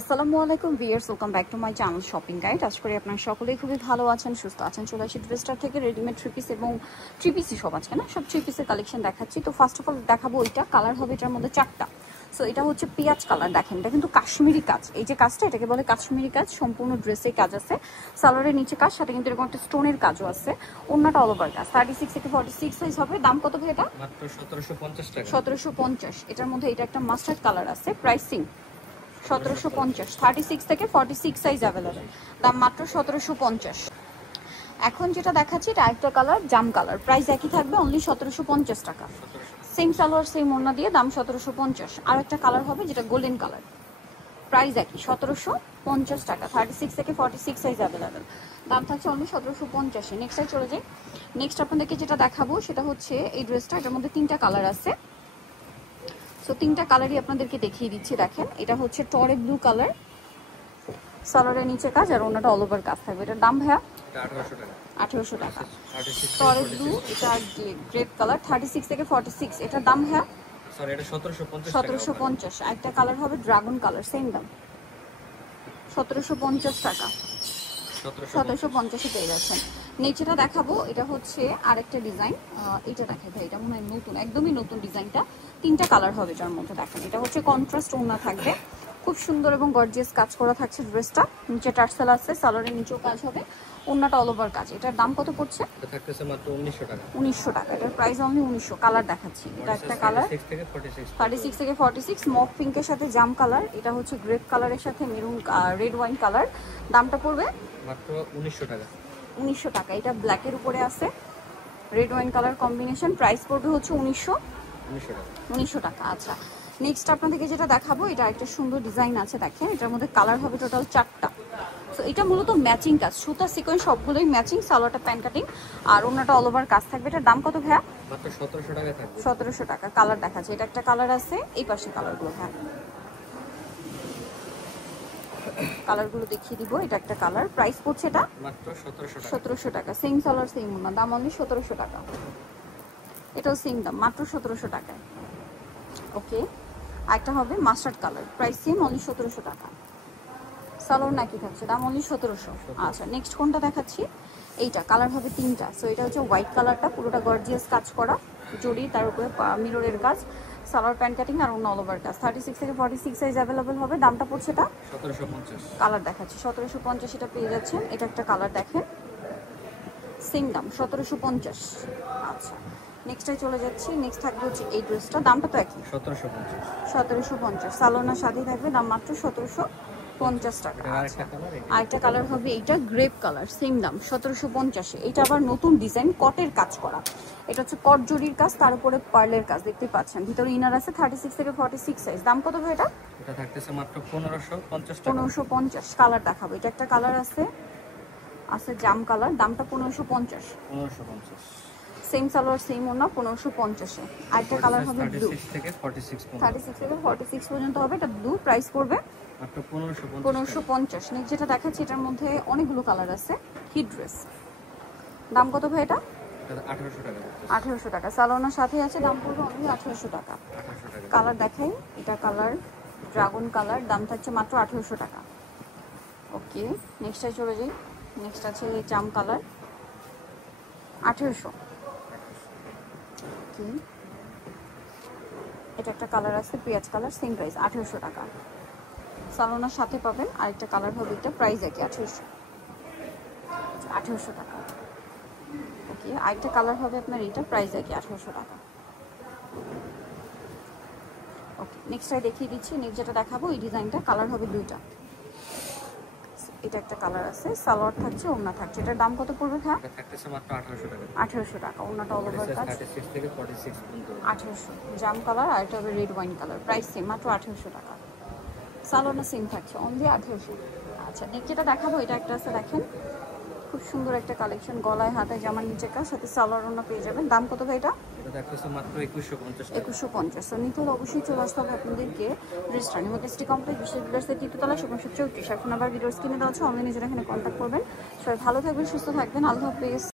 আসসালামু আলাইকুম viewers, welcome back to my channel shopping guide. আশা করি আপনারা সকলেই খুবই ভালো আছেন, সুস্থ আছেন। চলে আসি ড্রেসটার থেকে রেডিমেড থ্রি পিস এবং থ্রি পিসই সব আজকে না, সব থ্রি পিসের কালেকশন দেখাচ্ছি। তো ফার্স্ট অফ অল দেখাবো ওইটা কালার হবে এটার মধ্যে চারটা। সো এটা হচ্ছে পেঁয়াজ কালার, দেখেন এটা কিন্তু কাশ্মীরি কাজ। এই যে কাজটা এটাকে বলে কাশ্মীরি কাজ, সম্পূর্ণ ড্রেসে কাজ আছে। সালোয়ারের নিচে কাজ, সাথে কিন্তু এরকম একটা স্টোনের কাজও আছে। ওন্নাটা অল ওভার কাজ। 36 থেকে 46 সাইজ হবে। দাম কত ভাই এটা? মাত্র 1750 টাকা। 1750। এটার মধ্যে এটা একটা মাস্টার্ড কালার আছে, প্রাইসিং 1750। 36 থেকে 46 সাইজ অ্যাভেলেবেল। দাম মাত্র 1750। এখন যেটা দেখাচ্ছি এটা একটা কালার, জাম কালার, প্রাইস একই থাকবে, অনলি 1750 টাকা। সেম সালোয়ার সেম ওড়না দিয়ে দাম 1750। আর একটা কালার হবে যেটা গোল্ডেন কালার, প্রাইস একই 1750 টাকা। 36 থেকে 46 সাইজ অ্যাভেলেবেল। দাম থাকছে অনলি 1750। নেক্সটে চলে যাই। নেক্সট আপনাদেরকে যেটা দেখাবো সেটা হচ্ছে এই ড্রেসটা। এটার মধ্যে তিনটা কালার আছে। সো তিনটা কালারই আপনাদেরকে দেখিয়ে দিচ্ছি। দেখেন এটা হচ্ছে টরে ব্লু কালার, সালোয়ারের নিচে কাজ আর ওনাটা অল ওভার কাজ থাকবে। এটার দাম ভাইয়া 1800 টাকা। টরে ব্লু, এটা গ্রেপ কালার, 36 থেকে 46। এটার দাম ভাইয়া সরি এটা 1750 1750। একটা কালার হবে ড্রাগন কালার, সেম দাম 1750 টাকা। 1750 পেয়ে যাচ্ছেন। নিচেটা দেখাবো, এটা হচ্ছে আরেকটা ডিজাইন। এটা দেখেন ভাই, এটা মনে হয় নতুন, একদমই নতুন ডিজাইনটা। তিনটা কালার হবে যার মধ্যে। দেখেন এটা হচ্ছে কন্ট্রাস্ট ওড়না থাকবে, খুব সুন্দর এবং গর্জিয়াস কাজ করা থাকছে ড্রেসটা। নিচে টার্সেল আছে, সালোয়ারের নিচেও কাজ হবে, ওড়নাটা অল ওভার কাজ। এটার দাম কত পড়ছে? এটা থাকতেছে মাত্র 1900 টাকা। 1900 টাকা। এটার প্রাইস অনলি 1900। কালার দেখাচ্ছি, এটা একটা কালার 36 থেকে 46, মফ পিঙ্কের সাথে জাম কালার। এটা হচ্ছে গ্রেপ কালারের সাথে মেরুন রেড ওয়াইন কালার। দামটা পড়বে মাত্র 1900 টাকা। 1900 টাকা। এটা ব্ল্যাকের উপরে আছে, red wine colour combination. Price পড়বে হচ্ছে 1900 টাকা। আচ্ছা, নেক্সট আপনাদেরকে যেটা দেখাবো এটা একটা সুন্দর ডিজাইন আছে। দেখেন এটার মধ্যে কালার হবে টোটাল 4টা। তো এটা মূলত ম্যাচিং কাজ, সুতা সিকোয়েন্স সবগুলোই ম্যাচিং। সালোয়ারটা প্যান কাটিং আর ওনাটা অল ওভার কাজ থাকবে। এটার দাম কত ভাইয়া? মাত্র 1700 টাকা থাকবে। 1700 টাকা। কালার দেখাচ্ছে, এটা একটা কালার আছে, এই পাশে কালারগুলো হ্যাঁ কালারগুলো দেখিয়ে দিব। এটা একটা কালার, প্রাইস পড়ছে এটা মাত্র 1700 টাকা। 1700 টাকা। সেম সালোয়ার সেম ওনা, দাম অনলি 1700 টাকা। এটাও সেম দাম, মাত্র 1700 টাকায়। ওকে, একটা হবে mustard colour, price same, only 1700 টাকা। সালোয়ার নাকি থাকছে, দাম অনলি 1700। আচ্ছা, নেক্সট কোনটা দেখাচ্ছি? এইটা কালার হবে তিনটা। সো এটা হচ্ছে হোয়াইট কালারটা, পুরোটা গর্জিয়াস কাজ করা, জড়ি, তার উপরে মিররের কাজ, সালোয়ার প্যান্ট কাটিং আর অন্য অল ওভার কাজ। 36 থেকে 46 সাইজ অ্যাভেলেবেল হবে। দামটা পড়ছে এটা 1750। কালার দেখাচ্ছি 1750। এটা পেয়ে যাচ্ছেন। এটা একটা কালার দেখেন, সেম দাম 1750। আচ্ছা, নেক্সটে চলে যাচ্ছি। নেক্সট থাকবে হচ্ছে এই ড্রেসটা, দামটা তো একই 1750। 1750। সালোনার সাথেই থাকবে, দাম মাত্র 1750 টাকা। আরেকটা কালার হবে এইটা গ্রেপ কালার, সেম দাম 1750। এটা আবার নতুন ডিজাইন, কটের কাজ করা। এটা হচ্ছে কট জরির কাজ, তার উপরে পার্লের কাজ, দেখতে পাচ্ছেন। ভিতরে ইনার আছে। 36 থেকে 46 সাইজ। দাম কত ভাই এটা? এটা থাকতেছে মাত্র 1550 টাকা। 1550। কালার দেখাবো, এটা একটা কালার আছে জাম কালার, দামটা 1550। 1550। সেম সালোয়ার সেম ওনা, 1550-এ। আরেকটা কালার হবে ব্লু, 36 থেকে 46 পর্যন্ত। 36 থেকে 46 পর্যন্ত হবে। এটা ব্লু, প্রাইস পড়বে মাত্র 1550। 1550। নেক্সট যেটা দেখাচ্ছি এটার মধ্যে অনেকগুলো কালার আছে, হিট ড্রেস। দাম কত ভাই এটা? 1800 টাকা। 1800 টাকা। সালোনার সাথে আছে, দাম পড়বে অনলি 1800 টাকা। 1800 টাকা। কালার দেখাই, এটা কালার ড্রাগন কালার, দাম থাকছে মাত্র 1800 টাকা। ওকে, নেক্সটে চলে যাই। নেক্সট আছে জাম কালার, 1800। ওকে, এটা একটা কালার আছে পেঁয়াজ কালার, সেম প্রাইস 1800 টাকা। সালোনার সাথে পাবেন আরেকটা কালার হবে, এটা প্রাইস একই 1800 টাকা। ওকে, আরেকটা কালার হবে আপনার, এটা প্রাইস একই 1800 টাকা। ওকে, নেক্সটটাই দেখিয়ে দিচ্ছি। নেক্সট যেটা দেখাবো এই ডিজাইনটা, কালার হবে দুইটা। এটা একটা কালার আছে, সালোয়ার থাকছে, ওড়না থাকছে। এটার দাম কত পড়বে হ্যাঁ? এটা থাকতেছে মাত্র 1800 টাকা। 1800 টাকা। ওড়নাটা অল ওভার কাজ, 36 থেকে 46 পর্যন্ত। 1800। জাম কালার আর এটা হবে red wine colour, price same, মাত্র 1800 টাকা। সালোনা সেম থাকছে, অনলি 1800। আচ্ছা, নেক্সট যেটা দেখাবো এটা একটা আছে, দেখেন খুব সুন্দর একটা কালেকশন, গলায় হাতায় জামার নিচে কাজ, সাথে সালোয়ার ওড়না পেয়ে যাবেন। দাম কত ভাই এটা? এটা থাকতেছে মাত্র 2150 টাকা। 2150। তো নিতে হলে অবশ্যই চলে আসতে হবে আপনাদেরকে রেস্টুরেন্ট মেজেস্টি কমপ্লেক্স, বিশেষ বিলাসের তৃতীয়তলা, 34। এখন আবার ভিডিওস কিনে দেওয়া হচ্ছে, অনলাইনে যারা এখানে কন্ট্যাক্ট করবেন। সবাই ভালো থাকবেন, সুস্থ থাকবেন, আল্লাহ হাফেজ।